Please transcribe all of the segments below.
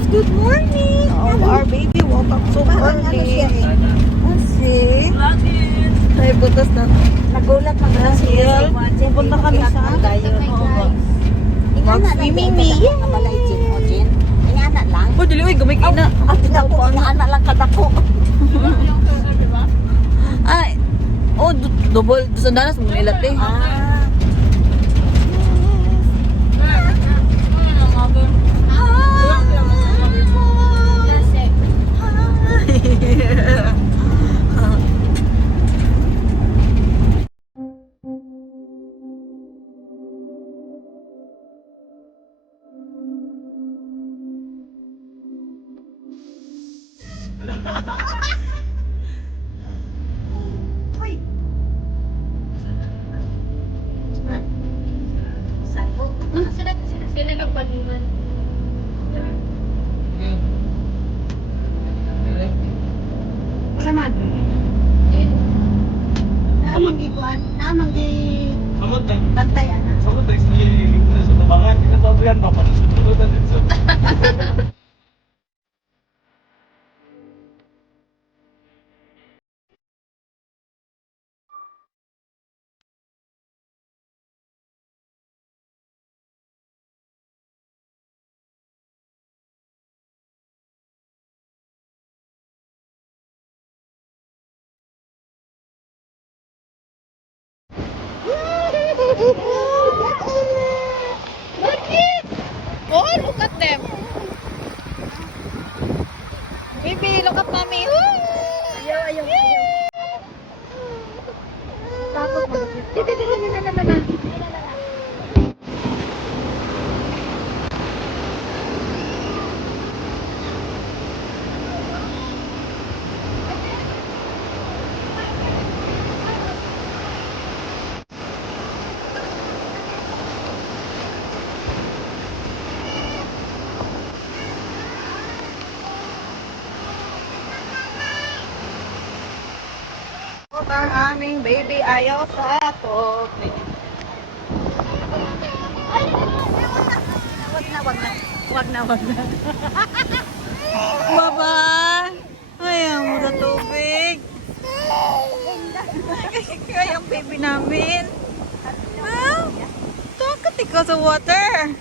guys, good morning! Oh, our baby woke up so Parang ano early. siya eh. Kasi, ay butas na. Nagulat lang lang siya. Pupunta kami sa mag-swimming me. Inaanak lang. Oh, dili, uy, gamay ka na. Inaanak lang kadako. Ay, oh, double, sandanas mo nila, te. Sila nagpaningan. Samad. Namang gikuan, namang gi bantayan. Oh, look at them. Baby, look at mommy. Ayaw. Takot mo. Ang aming baby ayaw sa ako. Wag na. Baba! Ayaw mo sa tubig. Kaya ang baby namin. Takot ikaw sa water.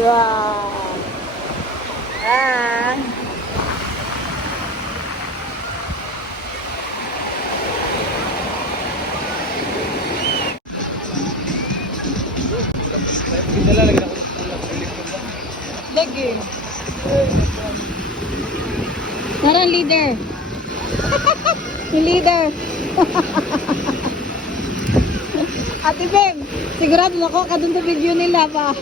Wow. Ah. Lagi. Tara, leader. Yung leader. Ate Bem, sigurado na ko ka dun sa video nila pa.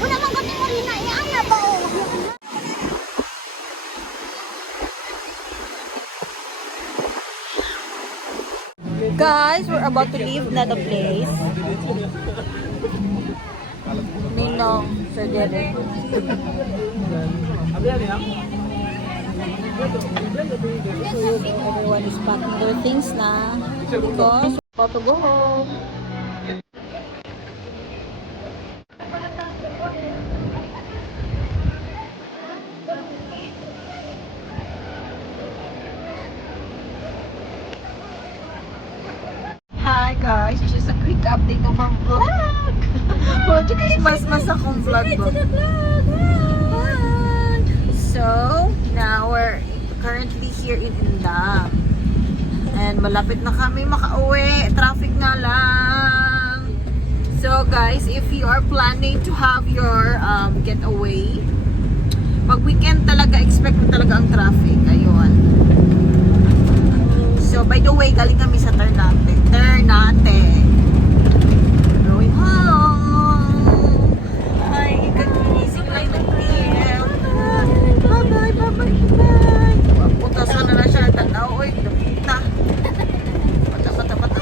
Una mang kami mo rin na iana ba o? Guys, we're about to leave na the place. Ninong, Sir Derek. Everyone is packing their things na because we're about to go home. Hi guys, just a quick update of our vlog. Mas akong vlog ba? So, now we're currently here in Indang. And malapit na kami makauwi. Traffic na lang. So guys, if you are planning to have your getaway, pag weekend talaga, expect mo talaga ang traffic. Ayun. So, by the way, galing kami sa Ternate. Going home. Ay, ikagising lang ng PM. Bye-bye, bye-bye, bye. Putasan na siya. Tanaw, oy, napita. Mata.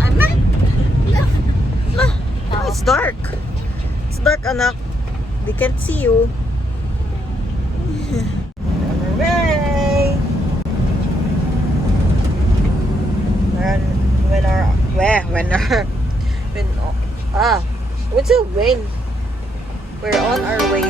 I'm not. It's dark. It's dark, anak. They can't see you. Hooray! What's a win? We're on our way